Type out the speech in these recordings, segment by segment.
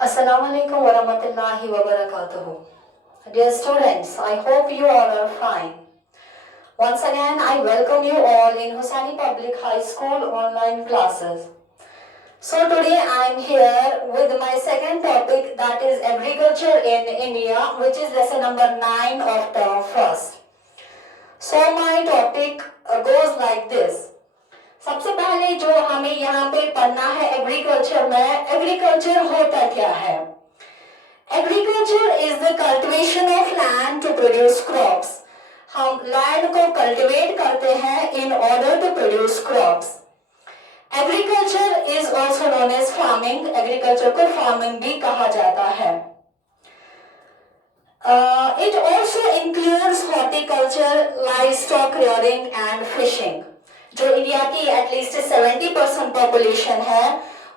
Assalamu alaikum wa rahmatullahi wa barakatuhu. Dear students, I hope you all are fine. Once again, I welcome you all in Hussaini Public High School online classes. So today I am here with my second topic, that is agriculture in India, which is lesson number 9 of term first. So my topic goes like this. सबसे पहले जो हमें यहाँ पे पढ़ना है agriculture में, agriculture होता क्या है? Agriculture is the cultivation of land to produce crops. हम लैंड को कल्टिवेट करते हैं in order to produce crops. Agriculture is also known as farming. Agriculture को फार्मिंग भी कहा जाता है. It also includes horticulture, livestock rearing and fishing. जो इंडिया की एटलीस्ट 70% पॉपुलेशन है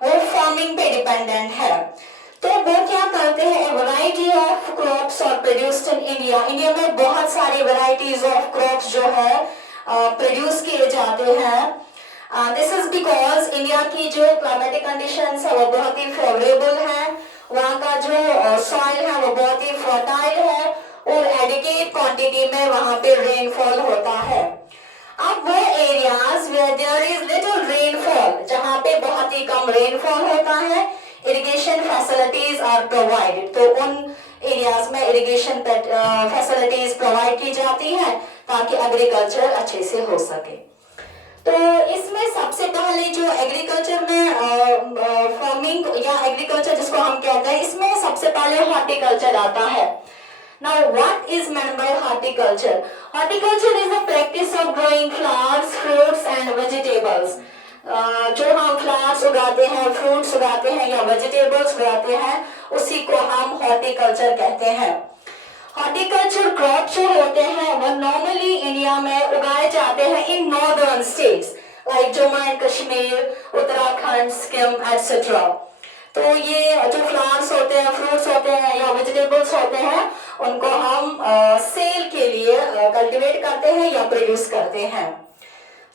वो फार्मिंग पे डिपेंडेंट है. तो वो क्या करते हैं, वैरायटी ऑफ क्रॉप्स और प्रोड्यूस्ड इन इंडिया. इंडिया में बहुत सारी वैरायटीज ऑफ क्रॉप्स जो है प्रोड्यूस किए जाते हैं. दिस इज बिकॉज इंडिया की जो क्लाइमेटिक कंडीशंस है वो बहुत ही फेवरेबल है. वहाँ का जो सॉइल है वो बहुत ही फर्टाइल है और एडिक्वेट क्वांटिटी में वहाँ पे रेनफॉल होता है. अब वो areas where there is little rainfall, जहाँ पे बहुत ही कम रेनफॉल होता है, इरिगेशन फैसिलिटीज आर प्रोवाइडेड. तो उन एरियाज में इरिगेशन फैसिलिटीज प्रोवाइड की जाती है ताकि एग्रीकल्चर अच्छे से हो सके. तो इसमें सबसे पहले जो एग्रीकल्चर में फार्मिंग या एग्रीकल्चर जिसको हम कहते हैं, इसमें सबसे पहले हॉर्टिकल्चर आता है. Now, what is meant by horticulture? Horticulture is the practice of growing flowers, fruits and vegetables. जो हम फ्लावर्स उगाते हैं, फ्रूट्स उगाते हैं या वेजिटेबल्स उगाते हैं, उसी को हम हॉर्टिकल्चर कहते हैं. हॉर्टिकल्चर क्रॉप जो होते हैं वो नॉर्मली इंडिया में उगाए जाते हैं in northern states like Jammu and Kashmir, Uttarakhand, Sikkim etcetera. तो ये जो फ्लावर्स होते हैं, फ्रूट्स होते हैं या वेजिटेबल्स होते हैं, उनको हम सेल के लिए कल्टीवेट करते हैं या प्रोड्यूस करते हैं.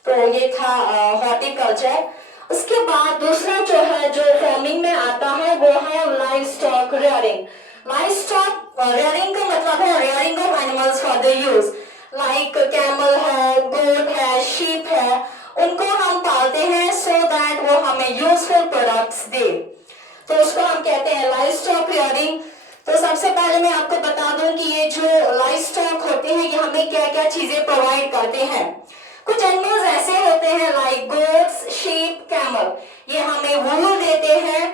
तो ये था हॉर्टिकल्चर. उसके बाद दूसरा जो है जो फार्मिंग में आता है वो है live stock rearing. Live stock rearing का मतलब है rearing of animals for the use. Like camel है, गोट है, शीप है, उनको हम पालते हैं सो दैट वो हमें यूजफुल प्रोडक्ट्स दे. तो उसको हम कहते हैं लाइव स्टॉक रेयरिंग. तो सबसे पहले मैं आपको बता दूं कि ये जो लाइव स्टॉक होते हैं ये हमें क्या क्या चीजें प्रोवाइड करते हैं. कुछ एनिमल्स ऐसे होते हैं लाइक गोट्स, शीप, कैमल, ये हमें वूल देते हैं.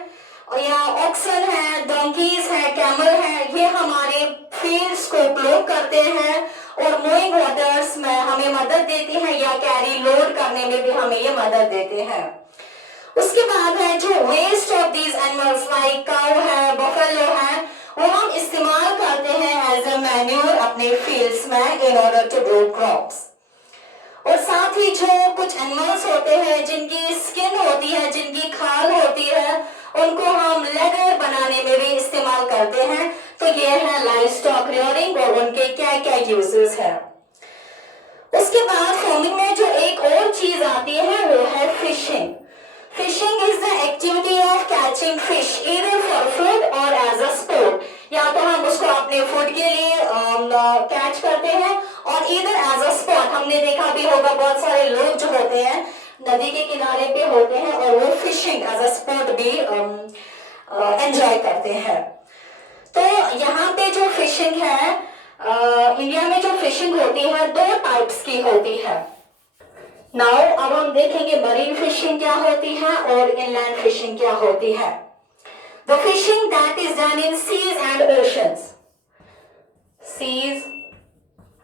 और या ऑक्सन है, डोंकीज है, कैमल है, ये हमारे फील्ड्स को प्लो करते हैं और मूविंग वाटर्स में हमें मदद देती है या कैरी लोड करने में भी हमें ये मदद देते हैं. उसके बाद है जो waste of these animals like cow है, बफेलो है, वो हम इस्तेमाल करते हैं एज अ मैन्योर अपने फील्ड्स में in order to grow crops. और साथ ही जो कुछ एनिमल्स होते हैं जिनकी स्किन होती है, जिनकी खाल होती है, उनको हम लेदर बनाने में भी इस्तेमाल करते हैं. तो ये है लाइव स्टॉक रेयरिंग और उनके क्या क्या यूजेस है. उसके बाद फार्मिंग में जो एक और चीज आती है वो है fishing. Fishing is the activity of catching fish either for food or as a sport. या तो हम उसको अपने फूड के लिए कैच करते हैं और either as a sport. हमने देखा भी होगा बहुत सारे लोग जो होते हैं नदी के किनारे पे होते हैं और वो फिशिंग एज अ स्पोर्ट भी एंजॉय करते हैं. तो यहाँ पे जो फिशिंग है इंडिया में जो फिशिंग होती है दो टाइप्स की होती है. नाउ अब हम देखेंगे मरीन फिशिंग क्या होती है और इनलैंड फिशिंग क्या होती है. The fishing that is done in seas and oceans. Seas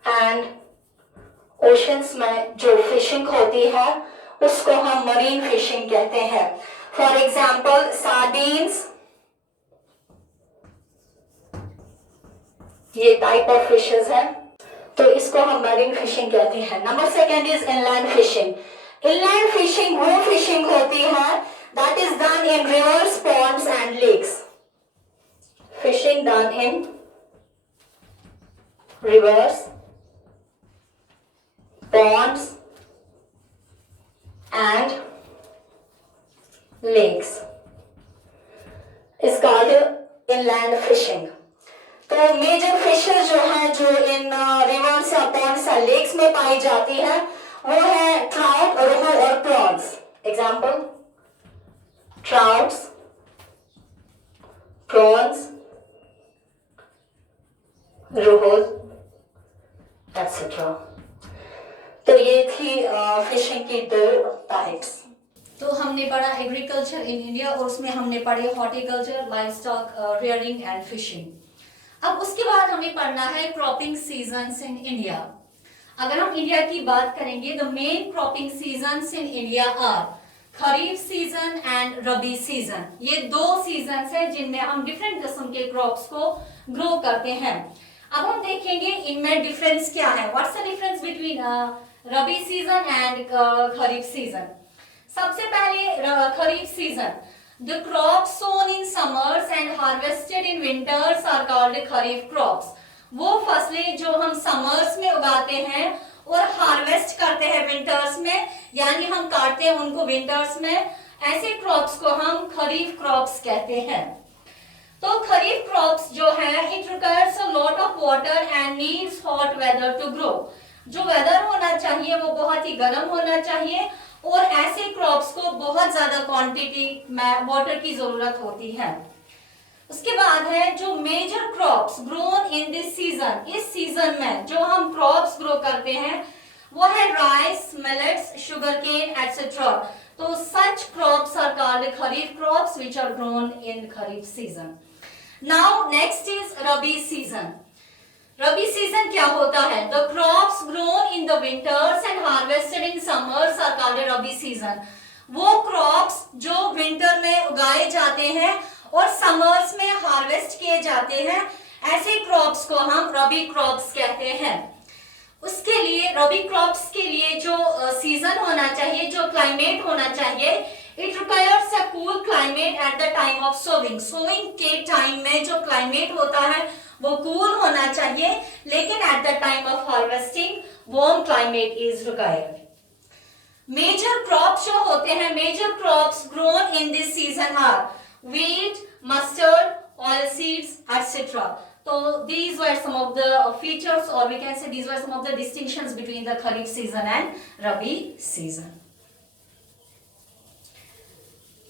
and oceans में जो फिशिंग होती है उसको हम मरीन फिशिंग कहते हैं. फॉर एग्जाम्पल सार्डीन्स, ये टाइप ऑफ फिशेस है, तो इसको हम मरीन फिशिंग कहते हैं. Number second is inland fishing. Inland fishing वो फिशिंग होती है that is done in rivers, ponds and lakes. Fishing done in rivers, ponds and lakes. is called inland fishing. तो मेजर फिशेस जो है जो इन रिवर्स या पॉन्ड्स या लेक्स में पाई जाती है वो है ट्राउट, रोहू और प्रॉन्स. एग्जाम्पल ट्राउट्स, प्रॉन्स, रोहू एक्सेट्रा. तो ये थी फिशिंग की दो टाइप्स. तो हमने पढ़ा एग्रीकल्चर इन इंडिया और उसमें हमने पढ़े horticulture, live stock rearing and fishing. अब उसके बाद हमें पढ़ना है क्रॉपिंग सीजन्स इन इंडिया. अगर हम इंडिया की बात करेंगे the main cropping seasons in India are kharif season and rabi season. ये दो सीजन्स हैं जिनमें हम डिफरेंट किस्म के क्रॉप्स को ग्रो करते हैं. अब हम देखेंगे इनमें डिफरेंस क्या है. What's the difference between rabi season and kharif season. सबसे पहले खरीफ season. The crops sown in summers and harvested in winters are called kharif crops. वो फसलें जो हम समर्स में उगाते हैं और हार्वेस्ट करते हैं विंटर्स में, यानी हम काटते हैं उनको विंटर्स में, ऐसे क्रॉप्स को हम खरीफ क्रॉप्स कहते हैं. तो खरीफ क्रॉप्स जो है it requires a lot of water and needs hot weather to grow. जो वेदर होना चाहिए वो बहुत ही गर्म होना चाहिए और ऐसे क्रॉप्स को बहुत ज्यादा क्वांटिटी में वाटर की जरूरत होती है. उसके बाद है जो major crops grown in this season. इस सीजन में जो हम क्रॉप्स ग्रो करते हैं वो है rice, millets, sugar cane etcetera. तो such crops are called kharif crops which are grown in kharif season. Now next is rabi season. Rabi season क्या होता है. The crops grown in the winters and harvested in summers are called rabi season. वो crops जो winter में उगाए जाते हैं और समर्स में हार्वेस्ट किए जाते हैं, ऐसे क्रॉप्स को हम रबी क्रॉप्स कहते हैं. उसके लिए रबी क्रॉप्स के लिए जो सीजन होना चाहिए, जो क्लाइमेट होना चाहिए, it requires a cool climate eight the time of sowing. Sowing के टाइम में जो क्लाइमेट होता है वो कूल होना चाहिए, लेकिन at the time of harvesting warm climate is required. Major crops जो होते हैं, major crops grown in this season are wheat, mustard, oil seeds, etc. So these were some of the features, or we can say these were some of the distinctions between the Kharif season and Rabi season.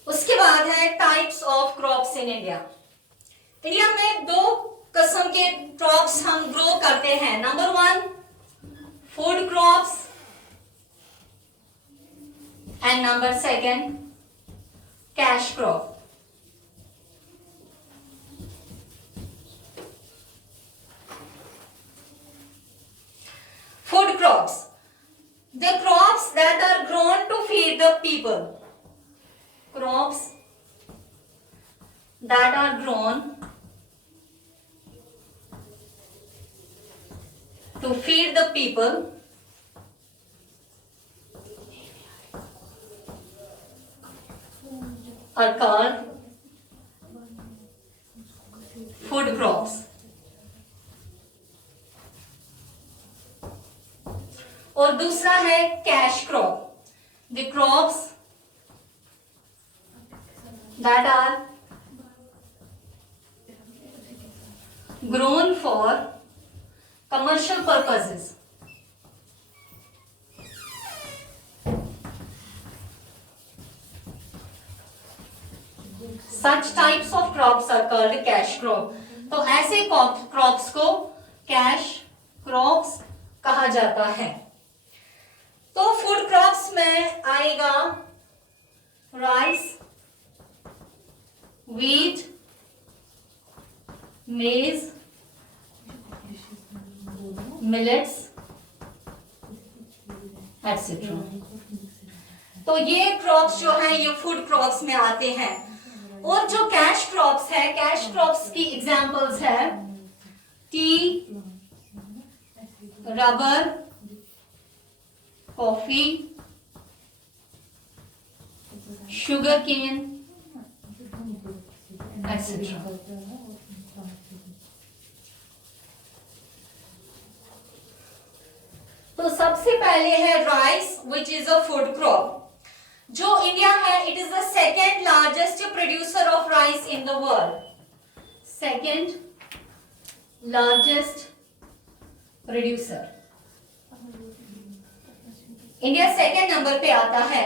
उसके बाद है types of crops in India. India में दो किस्म के crops हम grow करते हैं. Number 1 food crops and number 2 cash crop. Food crops, the crops that are grown to feed the people. Crops that are grown to feed the people are called food crops. और दूसरा है cash crop. The crops that are grown for commercial purposes. Such types of crops are called cash crop. तो ऐसे crops को cash crops कहा जाता है. तो फूड क्रॉप्स में आएगा राइस, व्हीट, मेज, मिलेट्स एटसेट्रा. तो ये क्रॉप्स जो है ये फूड क्रॉप्स में आते हैं. और जो कैश क्रॉप्स है, कैश क्रॉप्स की एग्जांपल्स है टी, रबर, कॉफी, शुगर केन एटसेट्रा. तो सबसे पहले है rice which is a food crop. जो इंडिया है, it is the second largest producer of rice in the world, second largest producer. India second number पे आता है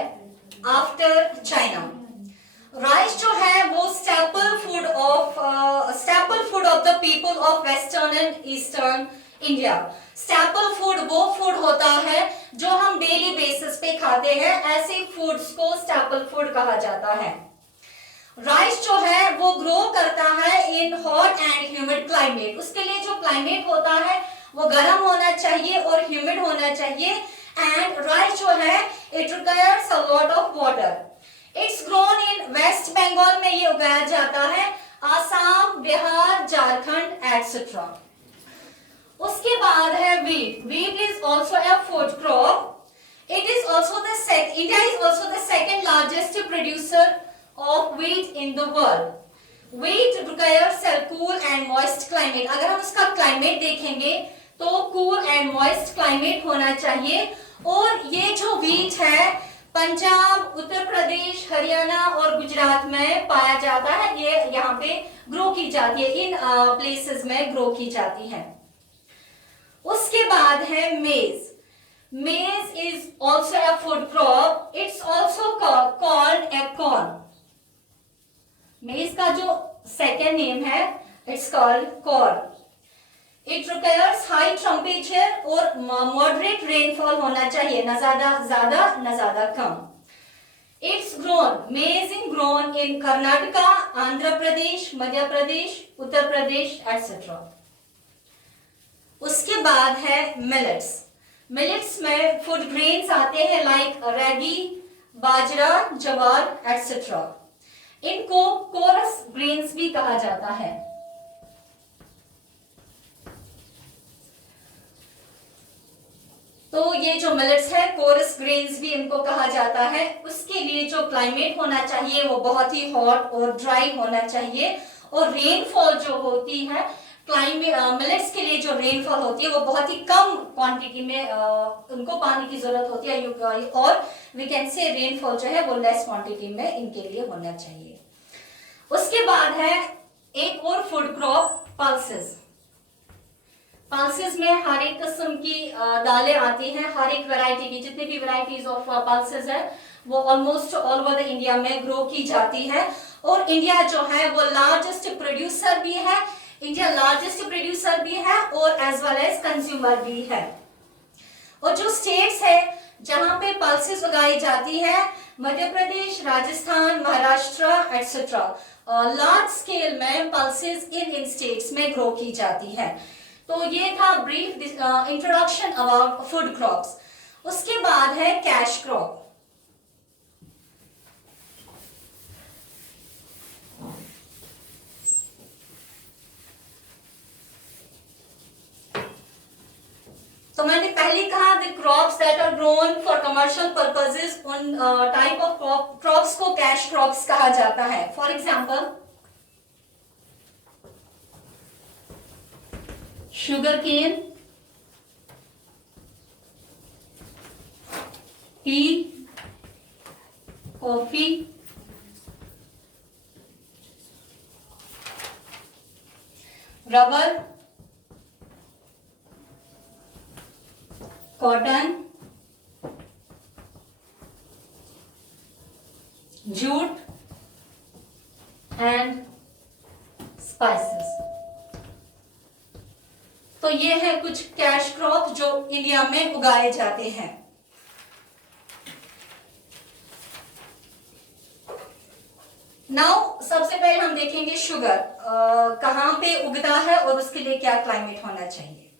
आफ्टर चाइना। राइस जो है वो staple food of the people of western and eastern India. Staple food वो food होता है जो हम डेली बेसिस पे खाते हैं, ऐसे फूड्स को स्टेपल फूड कहा जाता है। राइस जो है वो ग्रो करता है in hot and humid climate. उसके लिए जो क्लाइमेट होता है वो गर्म होना चाहिए और ह्यूमिड होना चाहिए। एंड राइस जो है it requires a lot of water. It's grown in West Bengal में ये उगाया जाता है, आसाम, बिहार, झारखंड एटसेट्रा। उसके बाद है wheat. Wheat is also a food crop. It is also India is also the second largest producer of wheat in the world. Wheat requires a cool and moist climate. अगर हम उसका क्लाइमेट देखेंगे तो cool and moist climate होना चाहिए। और ये जो व्हीट है पंजाब, उत्तर प्रदेश, हरियाणा और गुजरात में पाया जाता है। ये यहाँ पे ग्रो की जाती है, इन प्लेसेस में ग्रो की जाती है। उसके बाद है मेज। मेज is also a food crop. It's also called a corn. मेज का जो सेकेंड नेम है it's called corn. It requires high temperature और मॉडरेट रेनफॉल होना चाहिए, ना ज्यादा ना ज्यादा कम। It's grown, maize in grown in Karnataka, Andhra Pradesh, Madhya Pradesh, Uttar Pradesh etcetera. उसके बाद है मिलेट्स। मिलेट्स में फूड ग्रेन्स आते हैं लाइक रागी, बाजरा, ज्वार एटसेट्रा। इनको कोरस ग्रेन्स भी कहा जाता है। तो ये जो मिलेट्स है कोरस ग्रेन्स भी इनको कहा जाता है। उसके लिए जो क्लाइमेट होना चाहिए वो बहुत ही हॉट और ड्राई होना चाहिए। और रेनफॉल जो होती है मिलेट्स के लिए जो रेनफॉल होती है वो बहुत ही कम क्वांटिटी में उनको पानी की जरूरत होती है। और वी कैन से रेनफॉल जो है वो लेस क्वांटिटी में इनके लिए होना चाहिए। उसके बाद है एक और फूड क्रॉप पल्सेस। पल्सेस में हर एक किस्म की दालें आती हैं, हर एक वैरायटी की, जितनी भी वैरायटीज ऑफ पल्सेस है वो almost all over the India में ग्रो की जाती है। और इंडिया जो है वो लार्जेस्ट प्रोड्यूसर भी है, इंडिया लार्जेस्ट प्रोड्यूसर भी है और एज वेल एज कंज्यूमर भी है। और जो स्टेट्स है जहां पे पल्सेस उगाई जाती है, Madhya Pradesh, Rajasthan, Maharashtra etcetera, large scale में पल्सेस इन स्टेट्स में ग्रो की जाती है। तो ये था brief introduction about food crops. उसके बाद है कैश क्रॉप। तो मैंने पहले कहा the crops that are grown for commercial purposes, उन टाइप ऑफ क्रॉप्स को कैश क्रॉप्स कहा जाता है। For example sugar cane, tea, coffee, rubber, cotton, jute and spices. तो ये है कुछ कैश क्रॉप जो इंडिया में उगाए जाते हैं। नाउ सबसे पहले हम देखेंगे शुगर कहां पे उगता है और उसके लिए क्या क्लाइमेट होना चाहिए।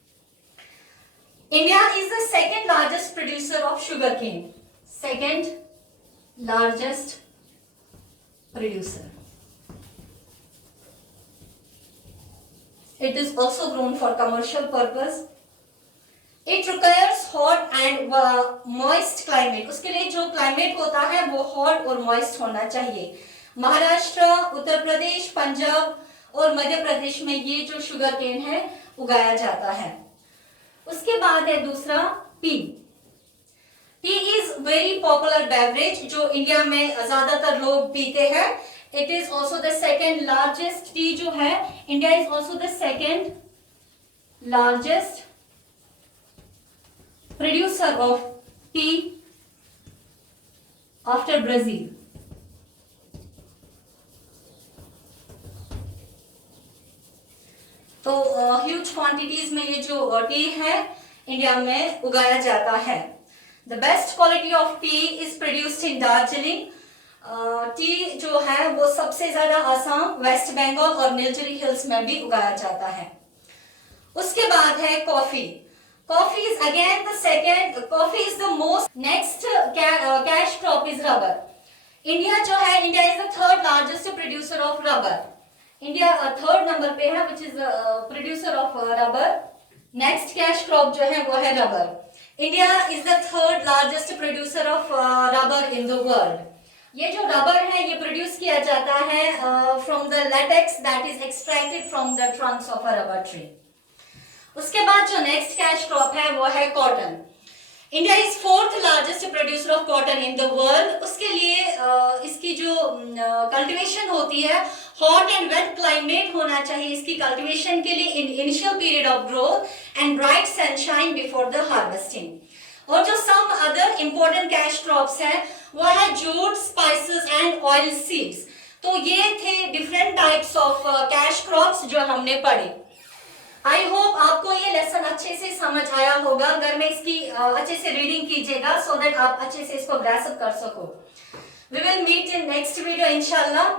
India is the second largest producer of sugar cane, second largest producer. It is also grown for commercial purpose. It requires hot and moist climate. उसके लिए जो क्लाइमेट होता है वो हॉट और मॉइस्ट होना चाहिए। महाराष्ट्र, उत्तर प्रदेश, पंजाब और मध्य प्रदेश में ये जो शुगर केन है उगाया जाता है। उसके बाद है दूसरा T. T is very popular beverage जो इंडिया में ज्यादातर लोग पीते हैं. It is also the second largest T जो है. India is also the second largest producer of T after Brazil. तो ह्यूज क्वांटिटीज में ये जो टी है इंडिया में उगाया जाता है. The best quality of T is produced in Darjeeling. T जो है वो सबसे ज्यादा असम, वेस्ट बंगाल और नीलगिरी हिल्स में भी उगाया जाता है. उसके बाद है coffee. Coffee is again the second. Coffee is the most. Next cash crop is rubber. India जो है, India is the third largest producer of rubber. India third number पे है which is producer of rubber. Next cash crop जो है वो है rubber. India is the third largest producer of rubber in the world. ये जो rubber है ये प्रोड्यूस किया जाता है from the latex that is extracted from the Trunks of a rubber tree. उसके बाद जो नेक्स्ट कैश क्रॉप है वो है cotton. India is fourth largest producer of cotton in the world. उसके लिए इसकी जो कल्टीवेशन होती है, हॉट एंड वेट क्लाइमेट होना चाहिए इसकी कल्टीवेशन के लिए in initial period of growth and bright sunshine before the harvesting. और जो some other important cash crops हैं वो है jute, spices and oil seeds. तो ये थे different types of cash crops जो हमने पढ़े. आई होप आपको ये लेसन अच्छे से समझ आया होगा. घर में इसकी अच्छे से रीडिंग कीजिएगा सो दैट आप अच्छे से इसको ग्रैस्प कर सको. We will meet in next video इंशाल्लाह.